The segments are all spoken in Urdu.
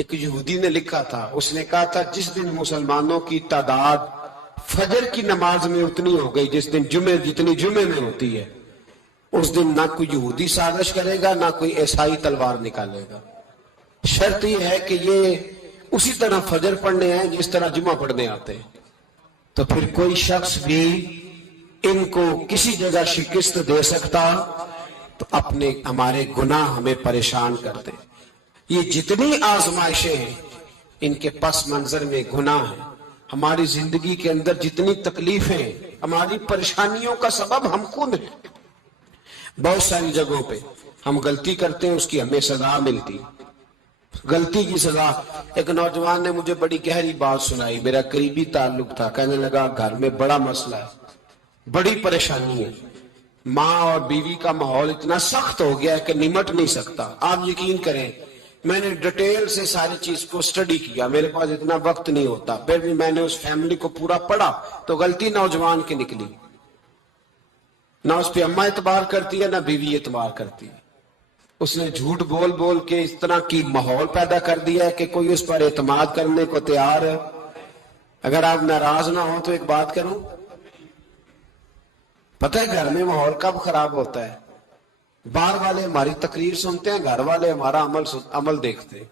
ایک یہودی نے لکھا تھا، اس نے کہا تھا جس دن مسلمانوں کی تعداد فجر کی نماز میں اتنی ہو گئی جس دن جتنی جمعے میں ہوتی ہے، اس دن نہ کوئی یہودی سازش کرے گا نہ کوئی عیسائی تلوار نکالے گا۔ شرط یہ ہے کہ یہ اسی طرح فجر پڑھنے ہیں جس طرح جمعہ پڑھنے آتے ہیں، تو پھر کوئی شخص بھی ان کو کسی جگہ شکست دے سکتا تو ہمارے گناہ ہمیں پریشان کرتے۔ یہ جتنی آزمائشیں ہیں ان کے پس منظر میں گناہ ہیں۔ ہماری زندگی کے اندر جتنی تکلیفیں، ہماری پریشانیوں کا سبب ہم خود ہیں۔ بہت ساری جگہوں پہ ہم غلطی کرتے ہیں، اس کی ہمیں سزا ملتی، غلطی کی سزا۔ ایک نوجوان نے مجھے بڑی گہری بات سنائی، میرا قریبی تعلق تھا، کہنے لگا گھر میں بڑا مسئلہ ہے، بڑی پریشانی ہے، ماں اور بیوی کا ماحول اتنا سخت ہو گیا ہے کہ نمٹ نہیں سکتا۔ آپ یقین کریں میں نے ڈیٹیل سے ساری چیز کو سٹڈی کیا، میرے پاس اتنا وقت نہیں ہوتا، پھر بھی میں نے اس فیملی کو پورا پڑھا تو غلطی نوجوان کی نکلی۔ نہ اس پہ اماں اعتبار کرتی ہے نہ بیوی اعتبار کرتی ہے۔ اس نے جھوٹ بول بول کے اس طرح کی ماحول پیدا کر دیا ہے کہ کوئی اس پر اعتماد کرنے کو تیار ہے۔ اگر آپ ناراض نہ ہو تو ایک بات کروں، پتہ ہے گھر میں ماحول کب خراب ہوتا ہے؟ باہر والے ہماری تقریر سنتے ہیں، گھر والے ہمارا عمل دیکھتے ہیں۔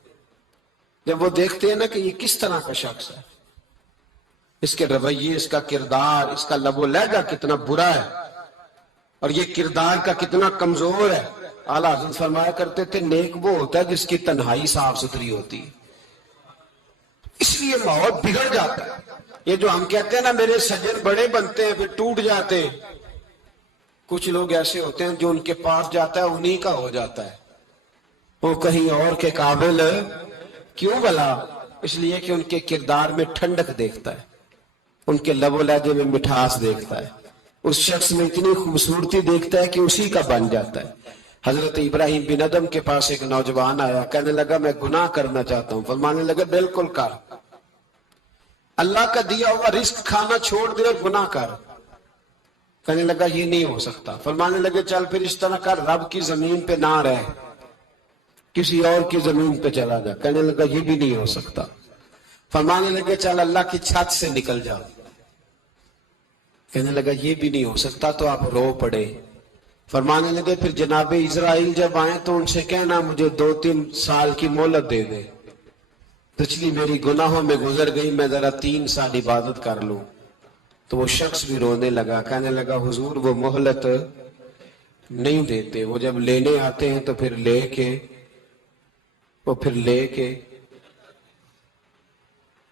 جب وہ دیکھتے ہیں نا کہ یہ کس طرح کا شخص ہے، اس کے رویے، اس کا کردار، اس کا لب و لہجہ کتنا برا ہے اور یہ کردار کا کتنا کمزور ہے۔ اعلیٰ حضرت فرمایا کرتے تھے نیک وہ ہوتا ہے جس کی تنہائی صاف ستھری ہوتی ہے، اس لیے ماحول بگڑ جاتا ہے۔ یہ جو ہم کہتے ہیں نا میرے سجن بڑے بنتے ہیں پھر ٹوٹ جاتے ہیں، کچھ لوگ ایسے ہوتے ہیں جو ان کے پاس جاتا ہے انہی کا ہو جاتا ہے، وہ کہیں اور کے قابل کیوں بھلا؟ اس لیے کہ ان کے کردار میں ٹھنڈک دیکھتا ہے، ان کے لب و لہجے میں مٹھاس دیکھتا ہے، اس شخص میں اتنی خوبصورتی دیکھتا ہے کہ اسی کا بن جاتا ہے۔ حضرت ابراہیم بن ادم کے پاس ایک نوجوان آیا، کہنے لگا میں گناہ کرنا چاہتا ہوں۔ فرمانے لگا بالکل کر، اللہ کا دیا ہوا رزق کھانا چھوڑ دے اور گناہ کر۔ کہنے لگا یہ نہیں ہو سکتا۔ فرمانے لگے چل پھر اس طرح کر، رب کی زمین پہ نہ رہ، کسی اور کی زمین پہ چلا جا۔ کہنے لگا یہ بھی نہیں ہو سکتا۔ فرمانے لگے چل اللہ کی چھت سے نکل جا۔ کہنے لگا یہ بھی نہیں ہو سکتا، تو آپ رو پڑے۔ فرمانے لگے پھر جناب اسرائیل جب آئیں تو ان سے کہنا مجھے 2-3 سال کی مہلت دے دے، پچھلی میری گناہوں میں گزر گئی، میں ذرا 3 سال عبادت کر لوں۔ تو وہ شخص بھی رونے لگا، کہنے لگا حضور وہ مہلت نہیں دیتے، وہ جب لینے آتے ہیں تو پھر لے کے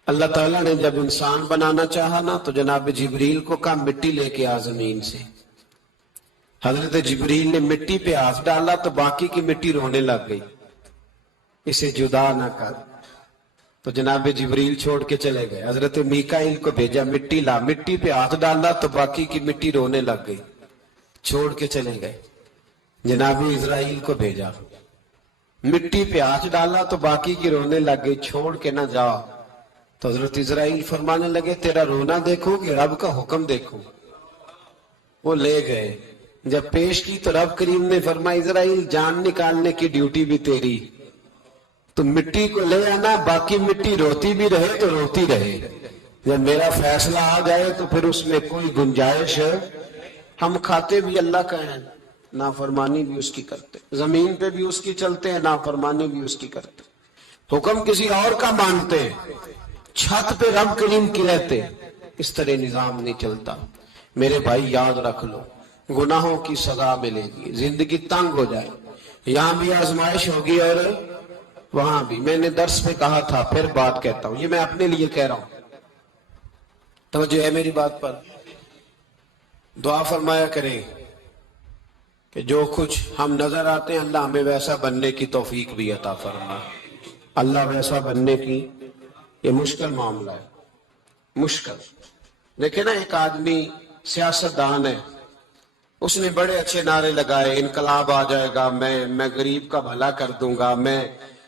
اللہ تعالیٰ نے جب انسان بنانا چاہا نا تو جناب جبریل کو کہا مٹی لے کے آ زمین سے۔ حضرت جبریل نے مٹی پہ ہاتھ ڈالا تو باقی کی مٹی رونے لگ گئی، اسے جدا نہ کر۔ تو جناب جبریل چھوڑ کے چلے گئے، حضرت میکائیل کو بھیجا مٹی لا، مٹی پہ ہاتھ ڈالا تو باقی کی مٹی رونے لگ گئی، چھوڑ کے چلے گئے۔ جناب اسرائیل کو بھیجا، مٹی پہ ہاتھ ڈالا تو باقی کی رونے لگ گئی، چھوڑ کے نہ جا۔ تو حضرت اسرائیل فرمانے لگے تیرا رونا دیکھو کہ رب کا حکم دیکھو۔ وہ لے گئے، جب پیش کی تو رب کریم نے فرمایا اسرائیل جان نکالنے کی ڈیوٹی بھی تیری، تو مٹی کو لے آنا، باقی مٹی روتی بھی رہے تو روتی رہے، جب میرا فیصلہ آ جائے تو پھر اس میں کوئی گنجائش ہے۔ ہم کھاتے بھی اللہ کا ہیں، نافرمانی بھی اس کی کرتے، زمین پہ بھی اس کی چلتے ہیں، نافرمانی بھی اس کی کرتے، حکم کسی اور کا مانتے، چھت پہ رب کریم کی رہتے، اس طرح نظام نہیں چلتا۔ میرے بھائی یاد رکھ لو گناہوں کی سزا ملے گی، زندگی تنگ ہو جائے، یہاں بھی آزمائش ہوگی اور وہاں بھی۔ میں نے درس میں کہا تھا، پھر بات کہتا ہوں، یہ میں اپنے لیے کہہ رہا ہوں، توجہ ہے میری بات پر۔ دعا فرمایا کریں کہ جو کچھ ہم نظر آتے ہیں اللہ ہمیں ویسا بننے کی توفیق بھی عطا فرمائے۔ اللہ ویسا بننے کی، یہ مشکل معاملہ ہے، مشکل۔ دیکھیں نا ایک آدمی سیاستدان ہے، اس نے بڑے اچھے نعرے لگائے، انقلاب آ جائے گا، میں غریب کا بھلا کر دوں گا، میں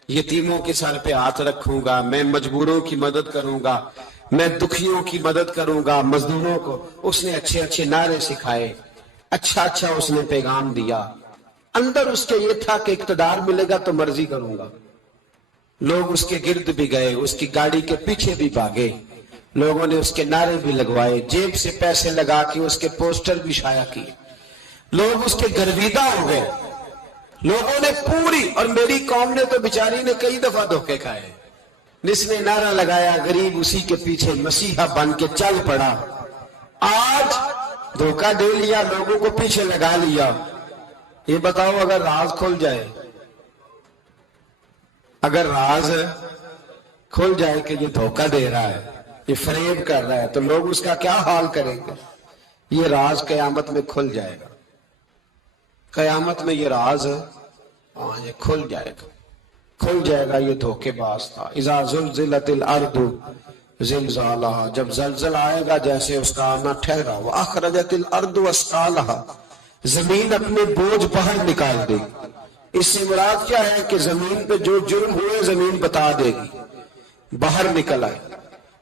یتیموں کے سر پہ ہاتھ رکھوں گا، میں مجبوروں کی مدد کروں گا، میں دکھیوں کی مدد کروں گا، مزدوروں کو۔ اس نے اچھے اچھے نعرے سکھائے، اچھا اس نے پیغام دیا، اندر اس کے یہ تھا کہ اقتدار ملے گا تو مرضی کروں گا۔ لوگ اس کے گرد بھی گئے، اس کی گاڑی کے پیچھے بھی بھاگے، لوگوں نے اس کے نعرے بھی لگوائے، جیب سے پیسے لگا کے اس کے پوسٹر بھی شائع کیے، لوگ اس کے گرویدہ ہو گئے، لوگوں نے پوری، اور میری قوم نے تو بیچاری نے کئی دفعہ دھوکے کھائے، جس نے نعرہ لگایا غریب اسی کے پیچھے مسیحا بن کے چل پڑا۔ آج دھوکہ دے لیا، لوگوں کو پیچھے لگا لیا۔ یہ بتاؤ اگر راز کھل جائے، اگر راز کھل جائے کہ یہ دھوکہ دے رہا ہے، یہ فریب کر رہا ہے، تو لوگ اس کا کیا حال کریں گے؟ یہ راز قیامت میں کھل جائے گا، قیامت میں یہ راز یہ کھل جائے گا، کھل جائے گا یہ دھوکے باز تھا۔ اذا زلزلت الارض زلزالہا، جب زلزلہ آئے گا جیسے اس کا آنا ٹھہرا، واخرجت الارض اثقالہا، زمین اپنے بوجھ باہر نکال دے گی۔ اس سے مراد کیا ہے کہ زمین پہ جو جرم ہوئے زمین بتا دے گی، باہر نکل آئے۔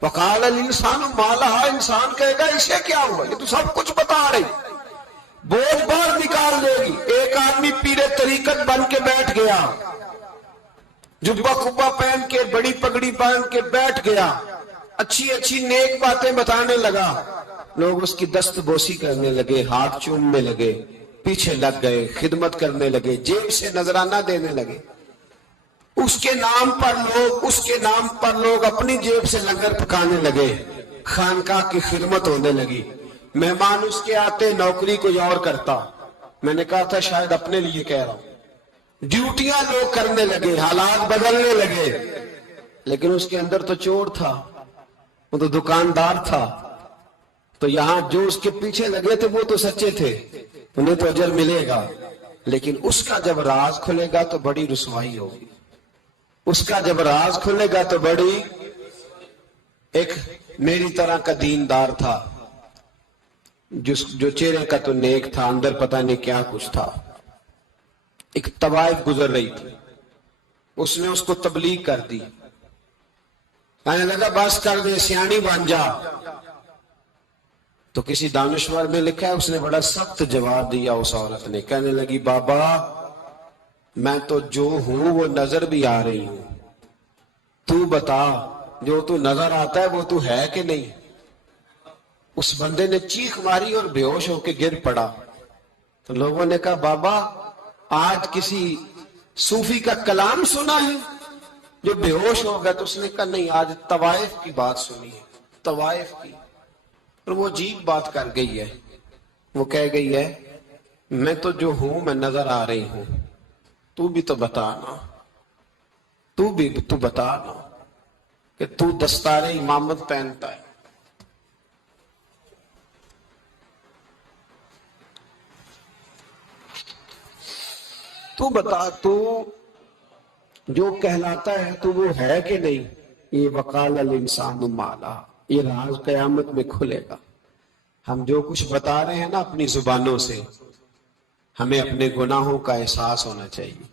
وقال الانسان ما لہا، انسان کہے گا اسے کیا ہوا، یہ تو سب کچھ بتا رہی، بوجھ باہر نکال دے گی۔ ایک آدمی پیر طریقت بن کے بیٹھ گیا، جبہ کبہ پہن کے، بڑی پگڑی پہن کے بیٹھ گیا، اچھی اچھی نیک باتیں بتانے لگا، لوگ اس کی دست بوسی کرنے لگے، ہاتھ چومنے لگے، پیچھے لگ گئے، خدمت کرنے لگے، جیب سے نذرانہ دینے لگے۔ اس کے نام پر لوگ اپنی جیب سے لنگر پکانے لگے، خانقاہ کی خدمت ہونے لگی، مہمان اس کے آتے، نوکری کوئی اور کرتا۔ میں نے کہا تھا شاید اپنے لیے کہہ رہا ہوں، ڈیوٹیاں لوگ کرنے لگے، حالات بدلنے لگے، لیکن اس کے اندر تو چور تھا، وہ تو دکاندار تھا، تو یہاں جو اس کے پیچھے لگے تھے وہ تو سچے تھے، انہیں تو اجر ملے گا، لیکن اس کا جب راز کھلے گا تو بڑی رسوائی ہوگی، اس کا جب راز کھلے گا تو بڑی۔ ایک میری طرح کا دیندار تھا، جو چہرے کا تو نیک تھا، اندر پتہ نہیں کیا کچھ تھا۔ ایک طوائف گزر رہی تھی، اس نے اس کو تبلیغ کر دی، کہنے لگا بس کر دے، سیانی بن جا۔ تو کسی دانشور میں لکھا ہے اس نے بڑا سخت جواب دیا، اس عورت نے کہنے لگی بابا میں تو جو ہوں وہ نظر بھی آ رہی ہوں، تو بتا جو تو نظر آتا ہے وہ تو ہے کہ نہیں؟ اس بندے نے چیخ ماری اور بے ہوش ہو کے گر پڑا۔ تو لوگوں نے کہا بابا آج کسی صوفی کا کلام سنا ہے جو بے ہوش ہو گیا؟ تو اس نے کہا نہیں، آج طوائف کی بات سنی ہے، طوائف کی۔ اور وہ عجیب بات کر گئی ہے، وہ کہہ گئی ہے میں تو جو ہوں میں نظر آ رہی ہوں، تو بھی تو بتانا، تو بتانا کہ تو دستار امامت پہنتا ہے۔ تو بتا، تو جو کہلاتا ہے تو وہ ہے کہ نہیں؟ یہ وقال الانسان ما لہا، یہ راز قیامت میں کھلے گا۔ ہم جو کچھ بتا رہے ہیں نا اپنی زبانوں سے، ہمیں اپنے گناہوں کا احساس ہونا چاہیے۔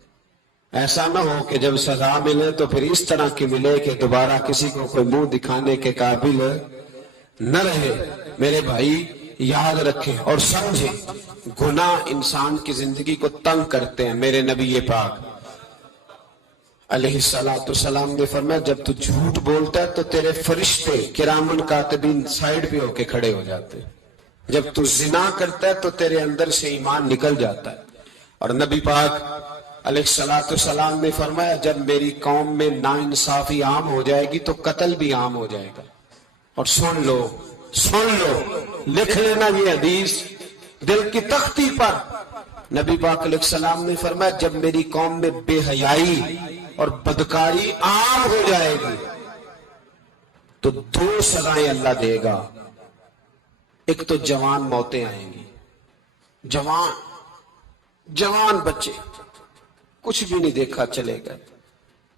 ایسا نہ ہو کہ جب سزا ملے تو پھر اس طرح کی ملے کہ دوبارہ کسی کو کوئی منہ دکھانے کے قابل نہ رہے۔ میرے بھائی یاد رکھیں اور سمجھیں، گناہ انسان کی زندگی کو تنگ کرتے ہیں۔ میرے نبی پاک علیہ السلام نے فرمایا جب تو جھوٹ بولتا ہے تو تیرے فرشتے کرامن کاتبین سائیڈ پہ ہو کے کھڑے ہو جاتے ہیں، جب تو زنا کرتا ہے تو تیرے اندر سے ایمان نکل جاتا ہے۔ اور نبی پاک علیہ السلام نے فرمایا جب میری قوم میں ناانصافی عام ہو جائے گی تو قتل بھی عام ہو جائے گا۔ اور سن لو لکھ لینا یہ حدیث دل کی تختی پر، نبی پاک علیہ السلام نے فرمایا جب میری قوم میں بے حیائی اور بدکاری عام ہو جائے گی تو 2 سزائیں اللہ دے گا۔ ایک تو جوان موتیں آئیں گی، جوان بچے کچھ بھی نہیں دیکھا چلے گئے،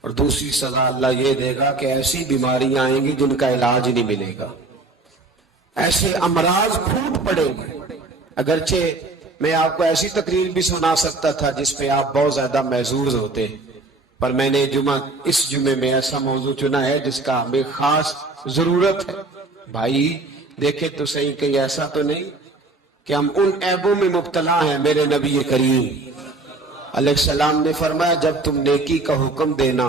اور دوسری سزا اللہ یہ دے گا کہ ایسی بیماریاں آئیں گی جن کا علاج نہیں ملے گا، ایسے امراض پھوٹ پڑیں گے۔ اگرچہ میں آپ کو ایسی تقریر بھی سنا سکتا تھا جس پہ آپ بہت زیادہ محظوظ ہوتے، پر میں نے اس جمعے میں ایسا موضوع چنا ہے جس کا ہمیں خاص ضرورت ہے۔ بھائی دیکھیں تو صحیح، کہیں ایسا تو نہیں کہ ہم ان عیبوں میں مبتلا ہیں۔ میرے نبی کریم علیہ السلام نے فرمایا جب تم نیکی کا حکم دینا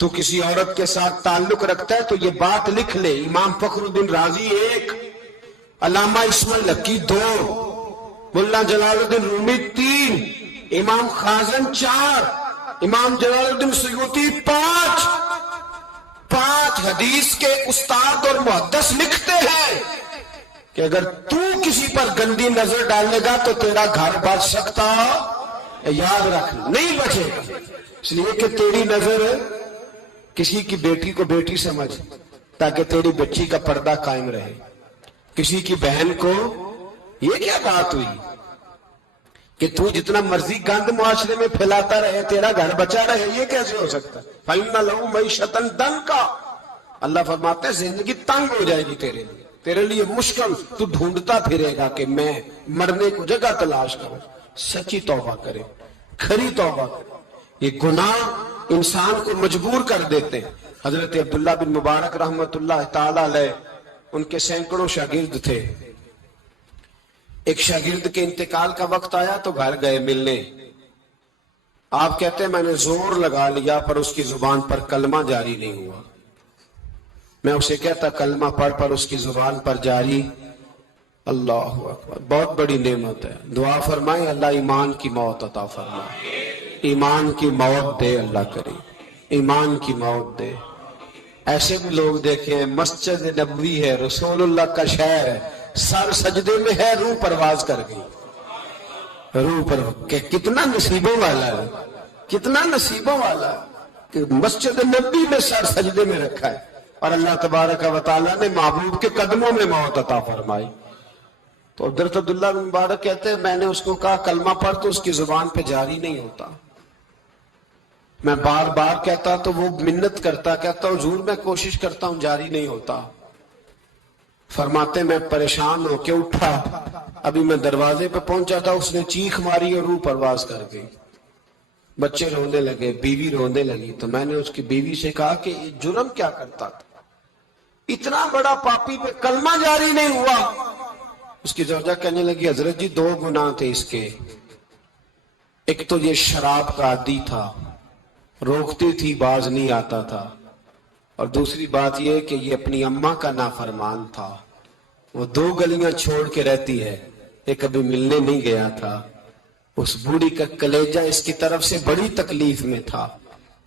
تو کسی عورت کے ساتھ تعلق رکھتا ہے تو یہ بات لکھ لے، امام فخر الدین رازی 1، علامہ اسماعیل لکی 2، ملا جلال الدین رومی 3، امام خازن 4، امام جلال الدین سیوطی 5 حدیث کے استاد اور محدث لکھتے ہیں کہ اگر تو کسی پر گندی نظر ڈالے گا تو تیرا گھر بچ سکتا، یاد رکھ نہیں بچے گا، اس لیے کہ تیری نظر کسی کی بیٹی کو بیٹی سمجھ تاکہ تیری بچی کا پردہ قائم رہے، کسی کی بہن کو، یہ کیا بات ہوئی کہ تو جتنا مرضی گند معاشرے میں پھیلاتا رہے تیرا گھر بچا رہے، یہ کیسے ہو سکتا؟ فَإِنَّ لَهُ مَعِيشَةً ضَنْكَ، اللہ فرماتے ہیں زندگی تنگ ہو جائے گی تیرے لیے مشکل، تو ڈھونڈتا پھرے گا کہ میں مرنے کو جگہ تلاش کروں۔ سچی توبہ کرے، کھری توبہ کرے، یہ گناہ انسان کو مجبور کر دیتے ہیں۔ حضرت عبداللہ بن مبارک رحمت اللہ تعالی علیہ، ان کے سینکڑوں شاگرد تھے، ایک شاگرد کے انتقال کا وقت آیا تو گھر گئے ملنے، آپ کہتے ہیں میں نے زور لگا لیا پر اس کی زبان پر کلمہ جاری نہیں ہوا، میں اسے کہتا کلمہ پڑھ پر اس کی زبان پر جاری، اللہ اکبر، بہت بڑی نعمت ہے، دعا فرمائیں اللہ ایمان کی موت عطا فرمائے، ایمان کی موت دے اللہ کرے، ایمان کی موت دے۔ ایسے بھی لوگ دیکھیں ہیں، مسجد نبوی ہے، رسول اللہ کا شہر ہے، سر سجدے میں ہے، روح پرواز کر گئی، روح پر کہ کتنا نصیبوں والا ہے، کتنا نصیبوں والا ہے کہ مسجد نبوی میں سر سجدے میں رکھا ہے اور اللہ تبارک و تعالیٰ نے محبوب کے قدموں میں موت عطا فرمائی۔ تو حضرت عبداللہ بن مبارک کہتے ہیں میں نے اس کو کہا کلمہ پڑھ تو اس کی زبان پہ جاری نہیں ہوتا، میں بار بار کہتا تو وہ منت کرتا، کہتا حضور میں کوشش کرتا ہوں جاری نہیں ہوتا۔ فرماتے میں پریشان ہو کے اٹھا، ابھی میں دروازے پہ پہنچا تھا، اس نے چیخ ماری اور روح پرواز کر گئی، بچے رونے لگے، بیوی رونے لگی، تو میں نے اس کی بیوی سے کہا کہ یہ جرم کیا کرتا تھا، اتنا بڑا پاپی پہ کلمہ جاری نہیں ہوا۔ اس کی زوجہ کہنے لگی حضرت جی 2 گناہ تھے اس کے، ایک تو یہ شراب کا عادی تھا، روکتی تھی باز نہیں آتا تھا، اور دوسری بات یہ کہ یہ اپنی اماں کا نافرمان تھا، وہ 2 گلیاں چھوڑ کے رہتی ہے، یہ کبھی ملنے نہیں گیا تھا، اس بوڑھی کا کلیجہ اس کی طرف سے بڑی تکلیف میں تھا۔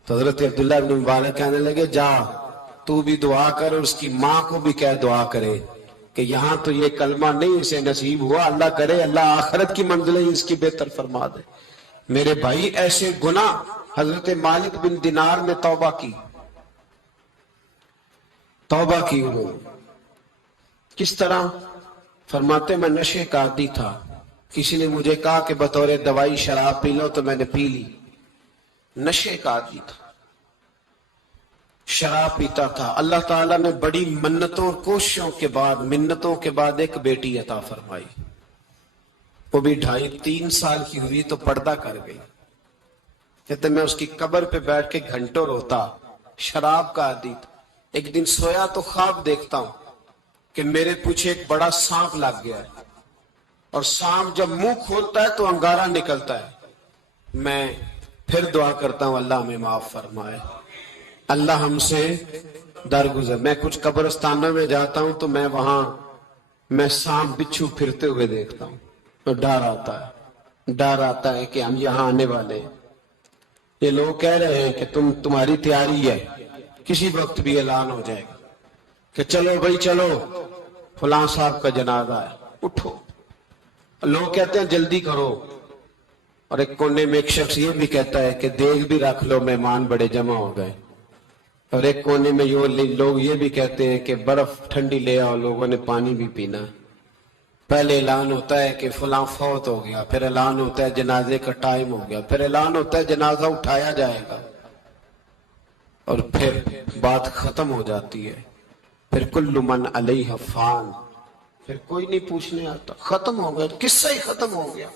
تو حضرت عبداللہ بن مبارک کہنے لگے جا تو بھی دعا کر اور اس کی ماں کو بھی کہہ دعا کرے کہ یہاں تو یہ کلمہ نہیں اسے نصیب ہوا، اللہ کرے اللہ آخرت کی منزلیں اس کی بہتر فرما دے۔ میرے بھائی ایسے گناہ، حضرت مالک بن دینار نے توبہ کی انہوں نے، کس طرح؟ فرماتے میں نشے کا عادی تھا، کسی نے مجھے کہا کہ بطور دوائی شراب پی لو تو میں نے پی لی، نشے کا عادی تھا، شراب پیتا تھا۔ اللہ تعالیٰ نے بڑی منتوں اور کوششوں کے بعد، منتوں کے بعد ایک بیٹی عطا فرمائی، وہ بھی 2.5-3 سال کی ہوئی تو پردہ کر گئی۔ کہتے میں اس کی قبر پہ بیٹھ کے گھنٹوں روتا، شراب کا عادی تھا۔ ایک دن سویا تو خواب دیکھتا ہوں کہ میرے پیچھے ایک بڑا سانپ لگ گیا ہے، اور سانپ جب منہ کھولتا ہے تو انگارہ نکلتا ہے، میں پھر دعا کرتا ہوں اللہ ہمیں معاف فرمائے، اللہ ہم سے درگزر۔ میں کچھ قبرستانوں میں جاتا ہوں تو میں وہاں سانپ بچھو پھرتے ہوئے دیکھتا ہوں تو ڈر آتا ہے کہ ہم یہاں آنے والے ہیں، یہ لوگ کہہ رہے ہیں کہ تمہاری تیاری ہے، کسی وقت بھی اعلان ہو جائے گا کہ چلو بھائی چلو فلاں صاحب کا جنازہ ہے، اٹھو، لوگ کہتے ہیں جلدی کرو، اور ایک کونے میں ایک شخص یہ بھی کہتا ہے کہ دیگ بھی رکھ لو مہمان بڑے جمع ہو گئے، اور ایک کونے میں لوگ یہ بھی کہتے ہیں کہ برف ٹھنڈی لے آؤ، لوگوں نے پانی بھی پینا۔ پہلے اعلان ہوتا ہے کہ فلاں فوت ہو گیا، پھر اعلان ہوتا ہے جنازے کا ٹائم ہو گیا، پھر اعلان ہوتا ہے جنازہ اٹھایا جائے گا، اور پھر بات ختم ہو جاتی ہے، پھر کل من علیہ فان، پھر کوئی نہیں پوچھنے آتا، ختم ہو گیا، قصہ ہی ختم ہو گیا،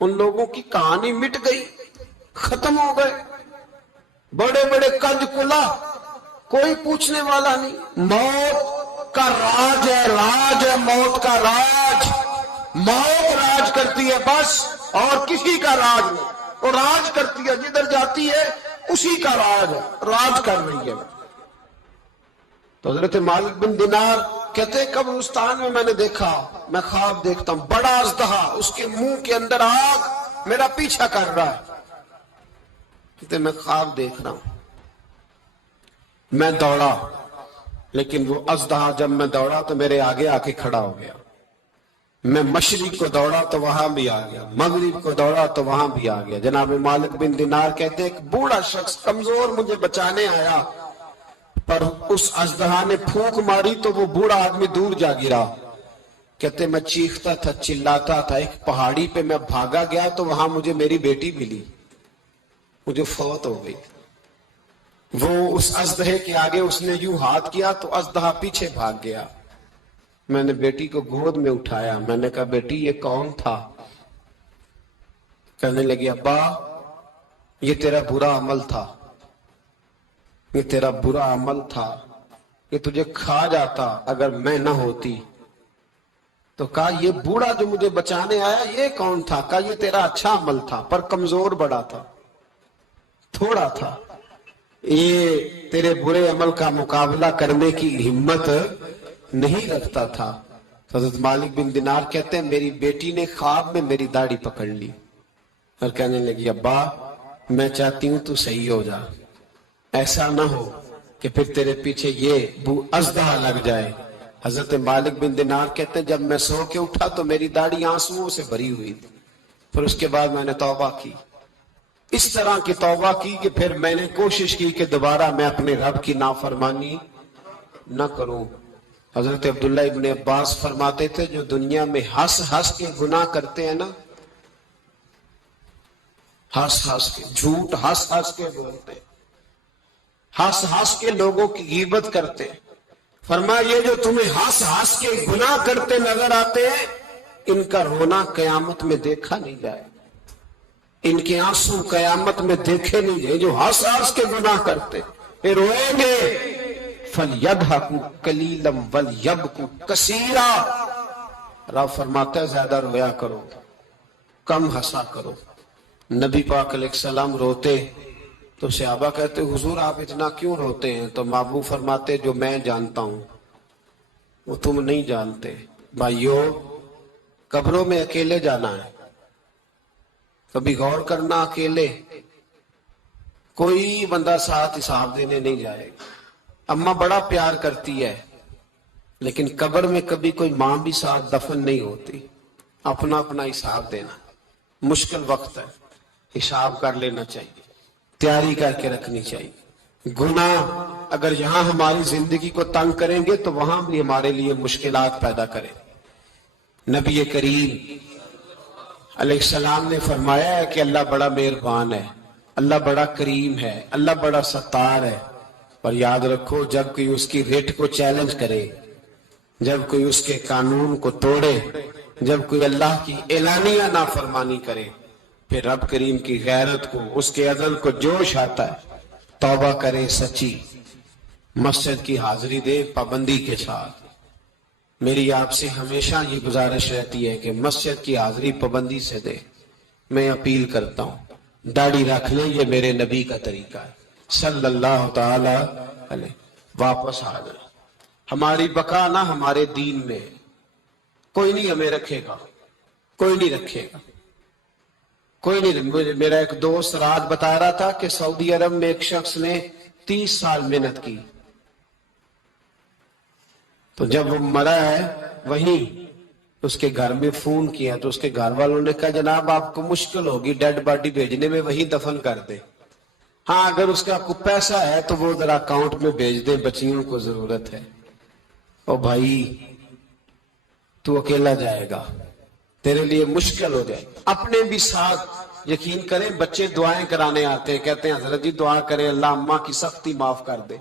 ان لوگوں کی کہانی مٹ گئی، ختم ہو گئے، بڑے بڑے قد کلا، کوئی پوچھنے والا نہیں۔ موت کا راج ہے موت کا راج، موت راج کرتی ہے بس، اور کسی کا راج نہیں، وہ راج کرتی ہے، جدھر جاتی ہے اسی کا راج کر رہی ہے. تو حضرت مالک بن دینار کہتے ہیں قبرستان میں میں نے دیکھا، میں خواب دیکھتا ہوں، بڑا اژدہا، اس کے منہ کے اندر آگ، میرا پیچھا کر رہا ہے. کہتے ہیں میں خواب دیکھ رہا ہوں. میں دوڑا، لیکن وہ اژدہا جب میں دوڑا تو میرے آگے آ کے کھڑا ہو گیا. میں مشرق کو دوڑا تو وہاں بھی آ گیا، مغرب کو دوڑا تو وہاں بھی آ گیا. جناب مالک بن دینار کہتے ہیں ایک بوڑھا شخص کمزور مجھے بچانے آیا، پر اس اژدہا نے پھونک ماری تو وہ بوڑھا آدمی دور جا گرا. کہتے میں چیختا تھا، چلاتا تھا، ایک پہاڑی پہ میں بھاگا گیا تو وہاں مجھے میری بیٹی ملی، مجھے فوت ہو گئی. وہ اس اژدہے کے آگے اس نے یوں ہاتھ کیا تو اژدہا پیچھے بھاگ گیا. میں نے بیٹی کو گود میں اٹھایا، میں نے کہا بیٹی یہ کون تھا؟ کہنے لگی ابا یہ تیرا برا عمل تھا، یہ تیرا برا عمل تھا، یہ تجھے کھا جاتا اگر میں نہ ہوتی. تو کہا یہ بوڑھا جو مجھے بچانے آیا یہ کون تھا؟ کہا یہ تیرا اچھا عمل تھا پر کمزور بڑا تھا، تھوڑا تھا، یہ تیرے برے عمل کا مقابلہ کرنے کی ہمت نہیں رکھتا تھا. حضرت مالک بن دینار کہتے ہیں میری بیٹی نے خواب میں میری داڑھی پکڑ لی اور کہنے لگی ابا میں چاہتی ہوں تو صحیح ہو جا، ایسا نہ ہو کہ پھر تیرے پیچھے یہ اژدہا لگ جائے. حضرت مالک بن دینار کہتے ہیں جب میں سو کے اٹھا تو میری داڑھی آنسوؤں سے بھری ہوئی تھی. پھر اس کے بعد میں نے توبہ کی، اس طرح کی توبہ کی کہ پھر میں نے کوشش کی کہ دوبارہ میں اپنے رب کی نافرمانی نہ کروں. حضرت عبداللہ ابن عباس فرماتے تھے جو دنیا میں ہنس ہنس کے گناہ کرتے ہیں نا، ہنس ہنس کے جھوٹ ہنس ہنس کے بولتے، ہنس ہنس کے لوگوں کی غیبت کرتے، فرمایا یہ جو تمہیں ہنس ہنس کے گناہ کرتے نظر آتے ہیں ان کا رونا قیامت میں دیکھا نہیں جائے، ان کے آنسو قیامت میں دیکھے نہیں جائے. جو ہنس ہنس کے گناہ کرتے پھر روئیں گے فَلْيَضْحَكُوا قَلِيلًا وَلْيَبْكُوا كَثِيرًا. رب فرماتا ہے زیادہ رویا کرو کم ہنسا کرو. نبی پاک علیہ السلام روتے تو صحابہ کہتے حضور آپ اتنا کیوں روتے ہیں؟ تو محبوب فرماتے جو میں جانتا ہوں وہ تم نہیں جانتے. بھائیو قبروں میں اکیلے جانا ہے، کبھی غور کرنا، اکیلے کوئی بندہ ساتھ حساب دینے نہیں جائے گا. اماں بڑا پیار کرتی ہے لیکن قبر میں کبھی کوئی ماں بھی ساتھ دفن نہیں ہوتی. اپنا اپنا حساب دینا مشکل وقت ہے، حساب کر لینا چاہیے، تیاری کر کے رکھنی چاہیے. گناہ اگر یہاں ہماری زندگی کو تنگ کریں گے تو وہاں بھی ہمارے لیے مشکلات پیدا کریں. نبی کریم علیہ السلام نے فرمایا ہے کہ اللہ بڑا مہربان ہے، اللہ بڑا کریم ہے، اللہ بڑا ستار ہے. اور یاد رکھو جب کوئی اس کی ریٹ کو چیلنج کرے، جب کوئی اس کے قانون کو توڑے، جب کوئی اللہ کی اعلانیہ نافرمانی کرے، پھر رب کریم کی غیرت کو، اس کے عدل کو جوش آتا ہے. توبہ کرے سچی، مسجد کی حاضری دے پابندی کے ساتھ. میری آپ سے ہمیشہ یہ گزارش رہتی ہے کہ مسجد کی حاضری پابندی سے دے. میں اپیل کرتا ہوں داڑھی رکھ لیں، یہ میرے نبی کا طریقہ ہے صلی اللہ تعالی علیہ. واپس آ جائے. ہماری بقا نہ ہمارے دین میں، کوئی نہیں ہمیں رکھے گا، کوئی نہیں رکھے گا، کوئی نہیں. میرا ایک دوست رات بتا رہا تھا کہ سعودی عرب میں ایک شخص نے 30 سال محنت کی، تو جب وہ مرا ہے وہیں اس کے گھر میں فون کیا تو اس کے گھر والوں نے کہا جناب آپ کو مشکل ہوگی ڈیڈ باڈی بھیجنے میں، وہیں دفن کر دے. ہاں اگر اس کا کوئی پیسہ ہے تو وہ ذرا اکاؤنٹ میں بھیج دے، بچیوں کو ضرورت ہے. او بھائی تو اکیلا جائے گا، تیرے لیے مشکل ہو جائے. اپنے بھی ساتھ یقین کریں بچے دعائیں کرانے آتے ہیں، کہتے ہیں حضرت جی دعا کریں اللہ اماں کی سختی معاف کر دے.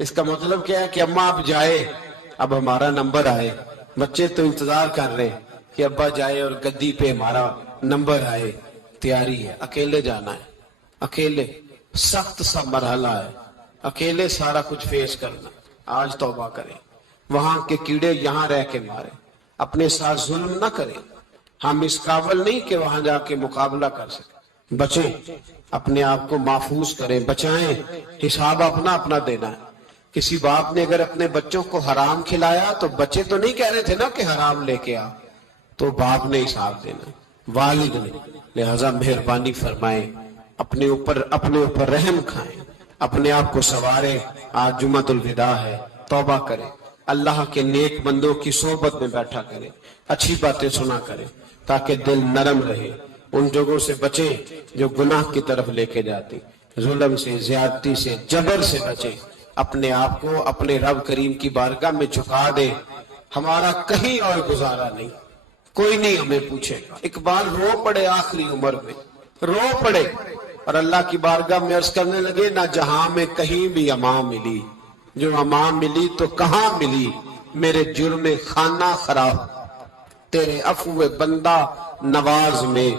اس کا مطلب کیا ہے کہ اماں اب جائے، اب ہمارا نمبر آئے. بچے تو انتظار کر رہے ہیں کہ ابا جائے اور گدی پہ ہمارا نمبر آئے. تیاری ہے، اکیلے جانا ہے، اکیلے سخت سا مرحلہ ہے، اکیلے سارا کچھ فیس کرنا. آج توبہ کریں، وہاں کے کیڑے یہاں رہ کے مارے. اپنے ساتھ ظلم نہ کریں. ہم اس قابل نہیں کہ وہاں جا کے مقابلہ کر سکیں. بچیں، اپنے آپ کو محفوظ کریں، بچائیں، حساب اپنا اپنا دینا ہے۔ کسی باپ نے اگر اپنے بچوں کو حرام کھلایا تو بچے تو نہیں کہہ رہے تھے نا کہ حرام لے کے آ، تو باپ نے حساب دینا، والد نے۔ لہذا مہربانی فرمائیں، اپنے اوپر رحم کھائیں، اپنے آپ کو سنواریں۔ آج جمعۃ الوداع ہے، توبہ کریں، اللہ کے نیک بندوں کی صحبت میں بیٹھا کریں، اچھی باتیں سنا کریں تاکہ دل نرم رہے۔ ان جگہوں سے بچیں جو گناہ کی طرف لے کے جاتی، ظلم سے، زیادتی سے، جبر سے بچیں۔ اپنے آپ کو اپنے رب کریم کی بارگاہ میں جھکا دیں۔ ہمارا کہیں اور گزارا نہیں، کوئی نہیں ہمیں پوچھے گا۔ اقبال رو پڑے آخری عمر میں، رو پڑے اور اللہ کی بارگاہ میں عرض کرنے لگے، نہ جہاں میں کہیں بھی امان ملی، جو امان ملی تو کہاں ملی، میرے جرم خانہ خراب، تیرے عفو بندہ نواز میں